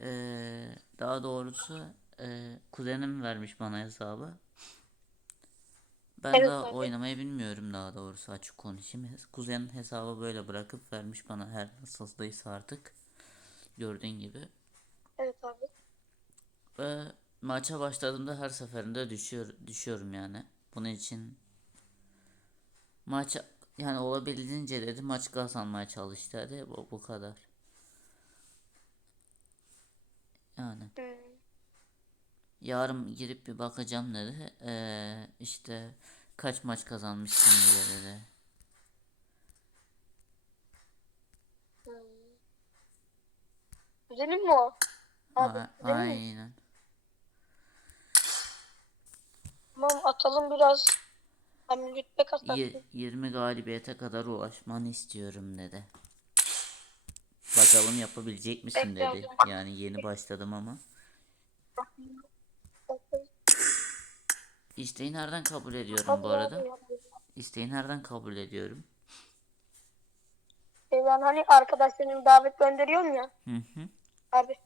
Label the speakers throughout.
Speaker 1: Ee, daha doğrusu e, kuzenim vermiş bana hesabı. Ben
Speaker 2: Evet,
Speaker 1: daha
Speaker 2: abi.
Speaker 1: oynamayı bilmiyorum daha doğrusu açık konuşayım. Kuzenin hesabı böyle bırakıp vermiş bana her nasıldıysa artık. Gördüğün gibi.
Speaker 2: Evet abi.
Speaker 1: Ve maça başladığımda her seferinde düşüyor düşüyorum yani. Bunun için maç yani olabildiğince dedi maç kazanmaya çalıştı hadi bu, bu kadar. Yani
Speaker 2: Hmm.
Speaker 1: yarın girip bir bakacağım dedi. Ee, işte kaç maç kazanmışsın diye dedi.
Speaker 2: Hmm. Kuzenin mi o? Abi,
Speaker 1: A-
Speaker 2: mi?
Speaker 1: aynen.
Speaker 2: Tamam atalım biraz. Hem rütbe kasarsın.
Speaker 1: Y- 20 galibiyete kadar ulaşmanı istiyorum dedi. Bakalım yapabilecek misin dedi. Yani yeni başladım ama. İsteği nereden kabul ediyorum bu arada? İsteği nereden kabul ediyorum?
Speaker 2: E ben hani arkadaşlarım davet gönderiyorum ya
Speaker 1: Hı hı.
Speaker 2: abi.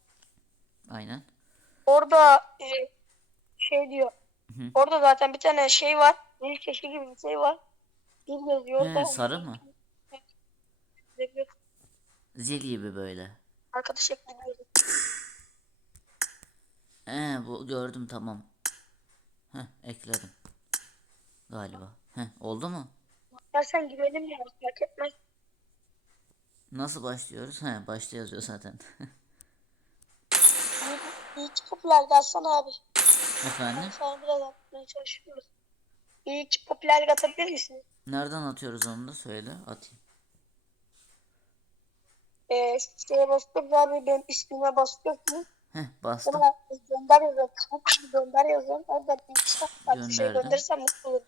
Speaker 1: Aynen.
Speaker 2: Orada e, şey diyor.
Speaker 1: Hı.
Speaker 2: Orada zaten bir tane şey var. Bir keşke gibi bir şey var. Bir yazıyor.
Speaker 1: He, sarı mı? Zil gibi böyle.
Speaker 2: Arkadaş ekliyorum.
Speaker 1: He bu gördüm tamam. Heh ekledim. Galiba. Heh oldu mu?
Speaker 2: Ya sen girelim ya fark etmez.
Speaker 1: Nasıl başlıyoruz? He başta yazıyor zaten.
Speaker 2: İyi ki popüler gelsen abi.
Speaker 1: Efendim?
Speaker 2: Sana biraz atmaya çalışıyoruz. İyi ki popüler atabilir misin?
Speaker 1: Nereden atıyoruz onu da söyle atayım.
Speaker 2: Ee, şeye bastık abi benim ismime basıyorsun.
Speaker 1: Heh bastım.
Speaker 2: Sonra gönder. Kanka gönder yazıyor. Orada bir şey, bir şey
Speaker 1: Gönderdim.
Speaker 2: mutlu olurum.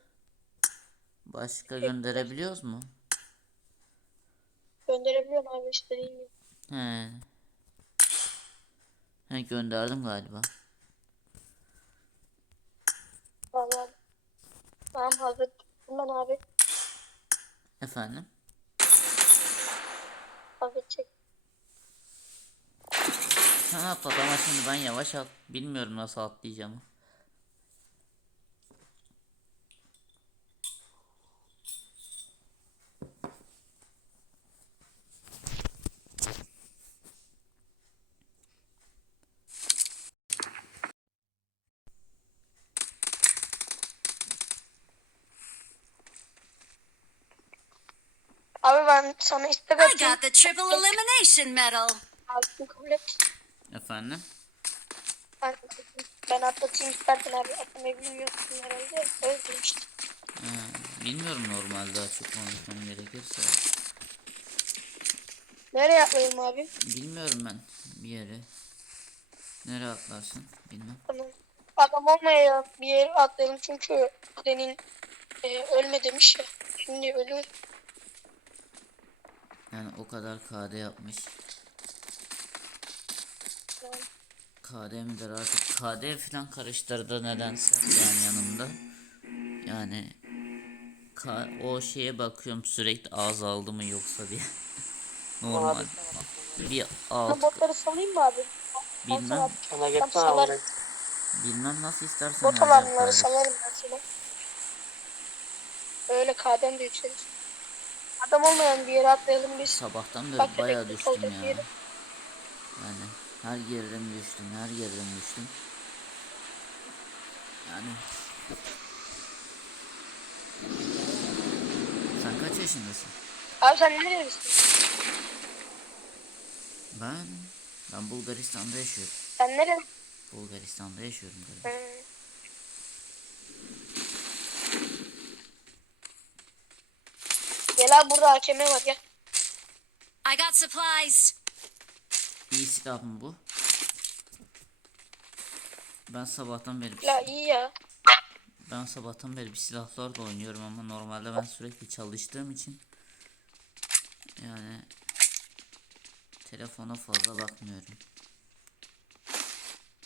Speaker 1: Başka gönderebiliyoruz mu?
Speaker 2: Gönderebiliyorum abi işte değil mi?
Speaker 1: He. He gönderdim galiba.
Speaker 2: Vallahi. Tamam hazır. Bundan abi
Speaker 1: Efendim?
Speaker 2: hazır çek.
Speaker 1: Sen atlat ama şimdi ben yavaş at. Bilmiyorum nasıl atlayacağımı.
Speaker 2: Abi ben sana istek
Speaker 3: I
Speaker 2: atayım.
Speaker 3: got the triple elimination medal.
Speaker 2: Altın kabul et.
Speaker 1: Efendim?
Speaker 2: Ben, atlatayım istersen abi atlamayı bilmiyorsun herhalde. Öyle işte.
Speaker 1: He, bilmiyorum normalde açık konuşmam gerekirse.
Speaker 2: Nereye atlayayım abi?
Speaker 1: Bilmiyorum ben bir yere. Nereye atlarsın bilmem.
Speaker 2: Tamam. Adam olmaya bir yere atlayalım çünkü senin e, ölme demiş ya. Şimdi ölür.
Speaker 1: Yani o kadar KD yapmış.
Speaker 2: Yani
Speaker 1: KD midir artık? KD falan karıştırdı nedense yani yanımda. Yani K o şeye bakıyorum sürekli ağız aldı mı yoksa diye. Normal. Bir alt
Speaker 2: botları salayım mı abi?
Speaker 1: Bilmem
Speaker 2: sana
Speaker 4: Ona oraya.
Speaker 1: bilmem nasıl istersen
Speaker 2: Bot
Speaker 1: yaparız.
Speaker 2: salarım ben sana. Öyle kadem de yükselir. Adam olmayan bir yere atlayalım biz.
Speaker 1: Sabahtan beri bayağı düştüm ya. Yani her yerden düştüm, her yerden düştüm. Yani Sen kaç yaşındasın?
Speaker 2: Abi sen nerelisin?
Speaker 1: Ben ben Bulgaristan'da yaşıyorum.
Speaker 2: Sen nerelisin?
Speaker 1: Bulgaristan'da yaşıyorum.
Speaker 2: Hmm. Gel abi burada AKM var gel.
Speaker 3: I got supplies.
Speaker 1: İyi silah mı bu? Ben sabahtan beri
Speaker 2: Ya iyi ya.
Speaker 1: ben sabahtan beri bir silahlarla oynuyorum ama normalde ben sürekli çalıştığım için yani telefona fazla bakmıyorum.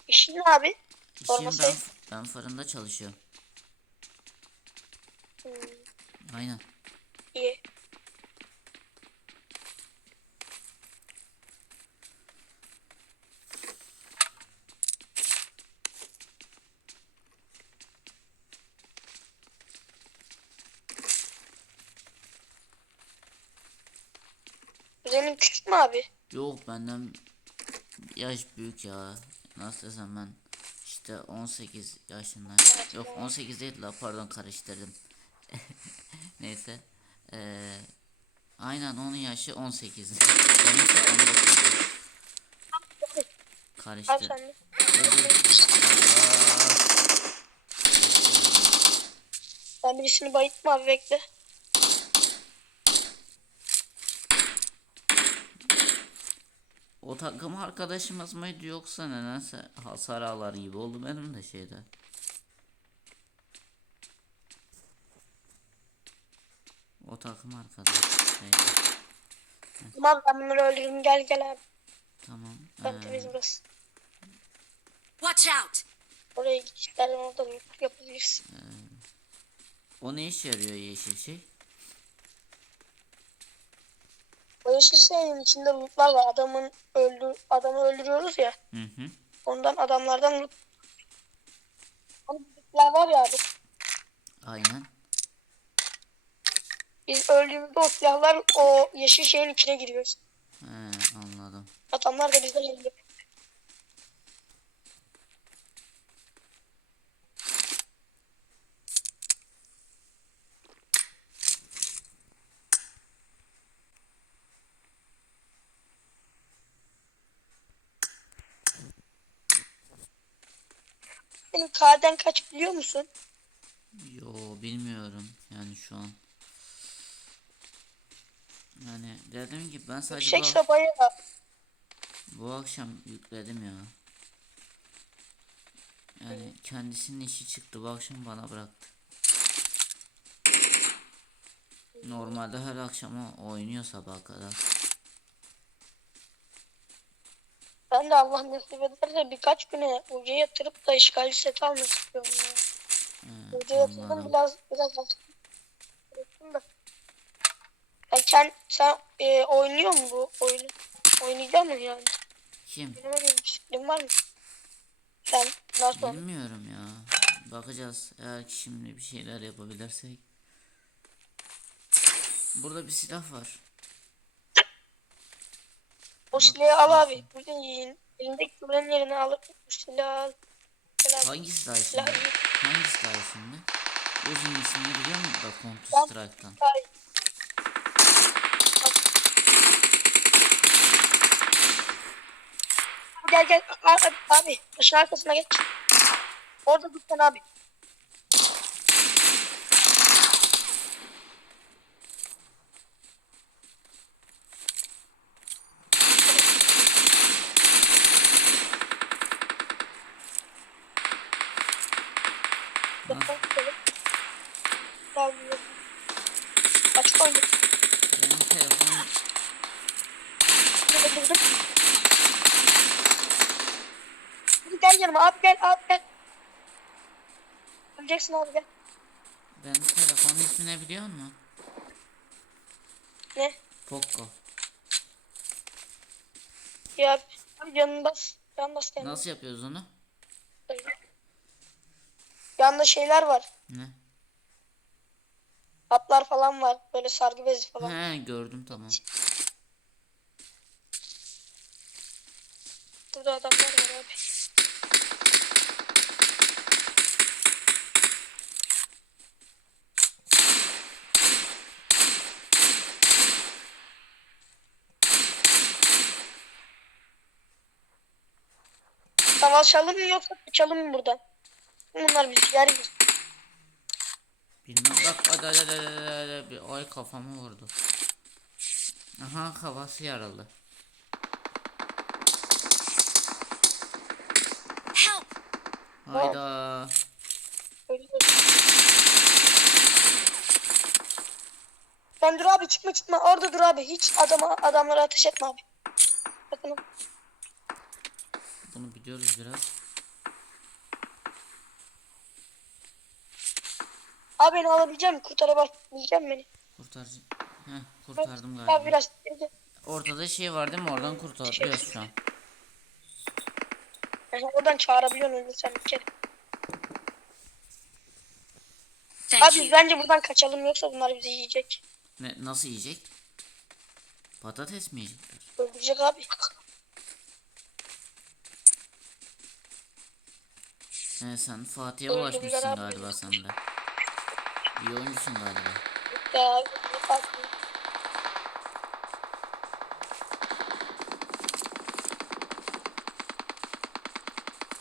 Speaker 2: İşin ne abi?
Speaker 1: İşim ben, ben fırında çalışıyorum.
Speaker 2: Hmm,
Speaker 1: Aynen.
Speaker 2: iyi. Mü abi?
Speaker 1: Yok benden yaş büyük ya. Nasıl desem ben işte 18 yaşında. Yok 18 değil la pardon karıştırdım. Neyse. Ee, aynen onun yaşı 18. Benimse 19.
Speaker 2: Abi
Speaker 1: Karıştı.
Speaker 2: Ben birisini bayıltma abi bekle.
Speaker 1: O takım arkadaşımız mıydı yoksa nedense hasar ağlar gibi oldu benim de şeyde. O takım arkadaş. Neyse,
Speaker 2: Tamam ben bunları öldürürüm gel gel abi.
Speaker 1: tamam.
Speaker 2: Ben
Speaker 1: ee,
Speaker 2: burası.
Speaker 3: Watch out!
Speaker 2: Oraya git istersen orada yapabilirsin.
Speaker 1: o ne işe yarıyor yeşil şey?
Speaker 2: O yeşil şeyin içinde lootlar var. Adamın öldü adamı öldürüyoruz ya.
Speaker 1: Hı hı.
Speaker 2: Ondan adamlardan loot. Bizimkiler var ya abi.
Speaker 1: Aynen.
Speaker 2: Biz öldüğümüzde o silahlar o yeşil şeyin içine giriyor.
Speaker 1: He, anladım.
Speaker 2: Adamlar da bizden öldü. Senin K'den kaç biliyor musun?
Speaker 1: Yo bilmiyorum yani şu an. Yani dedim ki ben sadece bu,
Speaker 2: Yüksekse bayağı.
Speaker 1: bu akşam yükledim ya. Yani kendisinin işi çıktı bu akşam bana bıraktı. Normalde her akşam o oynuyor sabaha kadar.
Speaker 2: Ben de Allah nasip ederse birkaç güne uca yatırıp da işgalci set almak istiyorum ya.
Speaker 1: He,
Speaker 2: Uca yatırdım biraz biraz yatırdım da. Kend, sen e, oynuyor mu bu oyunu? Oynayacak mısın yani?
Speaker 1: Kim?
Speaker 2: Benim öyle bir fikrim var mı? Sen nasıl?
Speaker 1: Bilmiyorum ya. Bakacağız. Eğer ki şimdi bir şeyler yapabilirsek. Burada bir silah var.
Speaker 2: O silahı al abi. Bugün yiyin. Elindeki güvenin yerine alıp bu silahı al. Gel abi.
Speaker 1: Hangi silah şimdi?
Speaker 2: Silahı iyi.
Speaker 1: Hangi silah şimdi? Uzun ismini biliyor musun da Counter Strike'tan?
Speaker 2: Gel gel abi, abi taşın arkasına geç. Orada dur sen abi. Gel buraya. Açık oyna.
Speaker 1: Benim telefon
Speaker 2: Öldürdüm. Hadi gel yanıma abi gel abi gel. Öleceksin abi gel.
Speaker 1: benim telefonun ismini biliyor musun?
Speaker 2: Ne?
Speaker 1: Poco.
Speaker 2: Ya abi, canını bas. Can bas kendine.
Speaker 1: Nasıl yapıyoruz onu?
Speaker 2: Yanında şeyler var.
Speaker 1: Ne?
Speaker 2: Haplar falan var. Böyle sargı bezi falan.
Speaker 1: He gördüm tamam.
Speaker 2: Burada adamlar var abi. Savaşalım mı yoksa kaçalım mı buradan? Bunlar bizi yer bizi.
Speaker 1: Bilmem bak hadi hadi hadi hadi, hadi. Bir ay kafamı vurdu. Aha kafası yarıldı. Hayda.
Speaker 2: Sen dur abi çıkma çıkma orada dur abi hiç adama adamlara ateş etme abi. Bakın
Speaker 1: Bunu biliyoruz biraz.
Speaker 2: abi beni alabilecek misin? Kurtarabilecek misin beni?
Speaker 1: Kurtarıcı. Heh kurtardım
Speaker 2: Abi
Speaker 1: galiba.
Speaker 2: biraz
Speaker 1: Ortada şey var değil mi? Oradan kurtarıyoruz şu an.
Speaker 2: yani oradan çağırabiliyorsun öyle sen bir kere. Abi bence buradan kaçalım yoksa bunlar bizi yiyecek.
Speaker 1: Ne nasıl yiyecek? Patates mi yiyecekler?
Speaker 2: Öldürecek abi.
Speaker 1: He sen Fatih'e ulaşmışsın
Speaker 2: abi.
Speaker 1: galiba sen de. İyi oyuncusun galiba.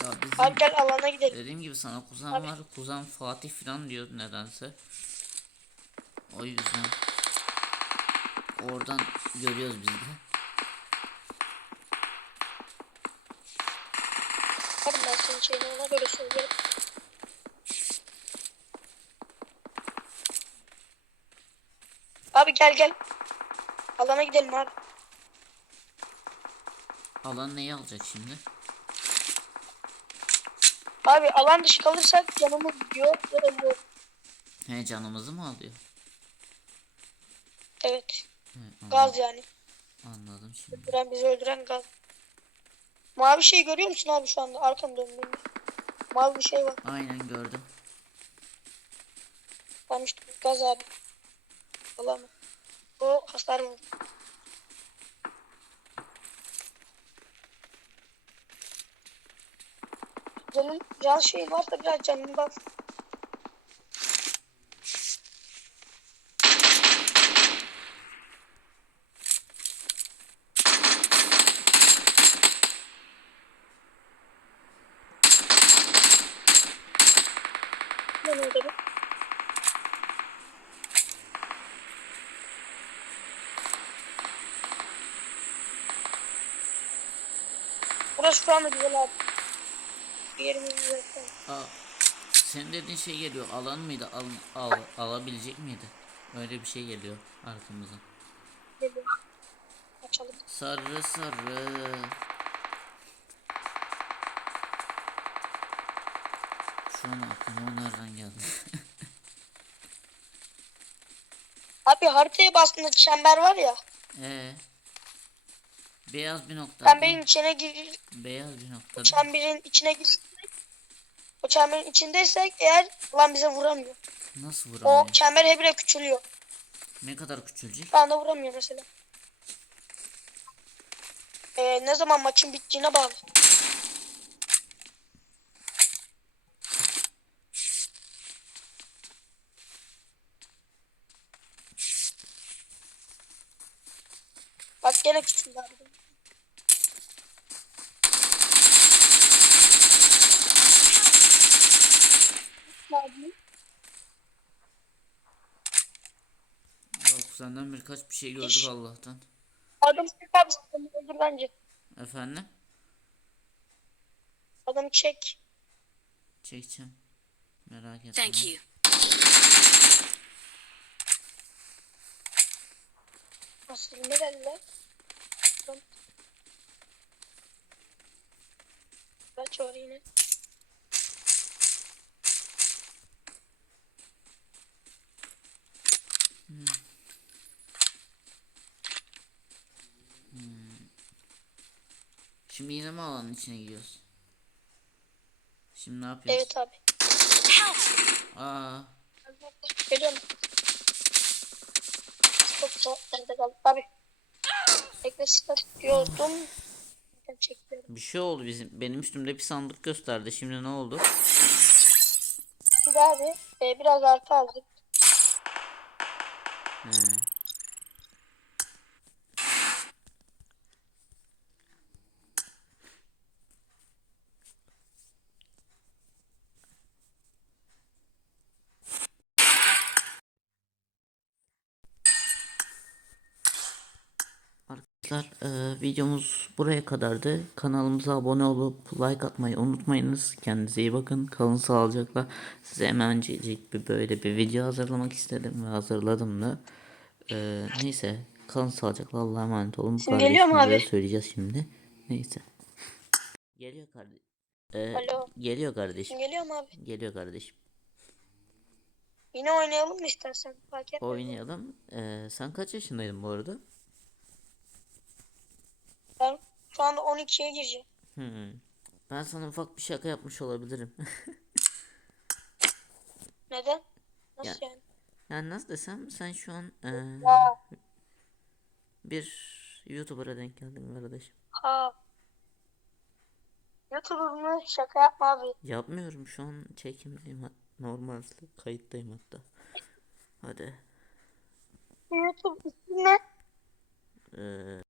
Speaker 2: Ya
Speaker 1: bizim
Speaker 2: Abi gel alana gidelim.
Speaker 1: dediğim gibi sana kuzen
Speaker 2: Abi.
Speaker 1: var. Kuzen Fatih falan diyor nedense. O yüzden oradan görüyoruz biz de.
Speaker 2: Abi ben senin şeyini ona göre söylerim. Abi gel gel. Alana gidelim abi.
Speaker 1: Alan neyi alacak şimdi?
Speaker 2: Abi alan dışı kalırsak canımız gidiyor. Ya da bu.
Speaker 1: He canımızı mı alıyor?
Speaker 2: Evet.
Speaker 1: He, anladım,
Speaker 2: Gaz yani.
Speaker 1: anladım şimdi.
Speaker 2: Öldüren bizi öldüren gaz. Mavi şey görüyor musun abi şu anda? Arkanı döndüğünde. Mavi bir şey var.
Speaker 1: Aynen gördüm.
Speaker 2: Tamam işte gaz abi. Alan. O hasar vurdu. Canın can şey varsa biraz canını bas. Ne oldu? Burası şu anda güzel abi. Yerimiz güzel.
Speaker 1: Aa, senin dediğin şey geliyor. Alan mıydı? Al, al, alabilecek miydi? Öyle bir şey geliyor arkamızdan.
Speaker 2: Açalım.
Speaker 1: Sarı sarı. An aklıma o nereden geldi?
Speaker 2: Abi haritaya bastığında çember var ya.
Speaker 1: Ee, beyaz bir nokta.
Speaker 2: Çemberin içine gir.
Speaker 1: Beyaz bir nokta.
Speaker 2: Çemberin içine gir. O çemberin içindeysek eğer lan bize vuramıyor.
Speaker 1: Nasıl
Speaker 2: O
Speaker 1: vuramıyor?
Speaker 2: çember hebire küçülüyor.
Speaker 1: Ne kadar küçülecek?
Speaker 2: Şu anda vuramıyor mesela. Ee, ne zaman maçın bittiğine bağlı. Abi.
Speaker 1: Yok senden birkaç bir şey gördük Allah'tan.
Speaker 2: Adam çek abi sen öldür bence.
Speaker 1: Efendim?
Speaker 2: Adamı çek.
Speaker 1: Çekeceğim. Merak etme.
Speaker 3: Thank you.
Speaker 2: Nasıl ne geldiler? Kaç var yine?
Speaker 1: Şimdi yine mi alanın içine gidiyoruz? Şimdi ne yapıyoruz?
Speaker 2: Evet abi.
Speaker 1: Aa,
Speaker 2: Geliyorum. Çok çok nerede kaldı abi. Start diyordum.
Speaker 1: Bir şey oldu bizim. Benim üstümde bir sandık gösterdi. Şimdi ne oldu?
Speaker 2: Daha abi e, biraz artı aldık.
Speaker 1: He. Arkadaşlar eee, videomuz buraya kadardı. Kanalımıza abone olup like atmayı unutmayınız. Kendinize iyi bakın. Kalın sağlıcakla. Size hemencecik bir böyle bir video hazırlamak istedim ve hazırladım da. Eee, neyse kalın sağlıcakla Allah'a emanet olun.
Speaker 2: Şimdi geliyor mu abi?
Speaker 1: Söyleyeceğiz şimdi. Neyse. Geliyor kardeş.
Speaker 2: Alo.
Speaker 1: geliyor kardeşim.
Speaker 2: Şimdi geliyor mu abi?
Speaker 1: Geliyor kardeşim.
Speaker 2: Yine oynayalım mı istersen? Fark etmez.
Speaker 1: Oynayalım. Eee, sen kaç yaşındaydın bu arada?
Speaker 2: Ben şu anda 12'ye gireceğim.
Speaker 1: Hmm. Ben sana ufak bir şaka yapmış olabilirim.
Speaker 2: Neden? Nasıl
Speaker 1: Ya.
Speaker 2: yani?
Speaker 1: yani nasıl desem sen şu an
Speaker 2: Ya
Speaker 1: bir YouTuber'a denk geldim kardeşim.
Speaker 2: Ha. YouTuber mı? Şaka yapma abi.
Speaker 1: Yapmıyorum şu an çekimdeyim. Normal kayıttayım hatta. Hadi.
Speaker 2: YouTube ismi ne?
Speaker 1: Ee,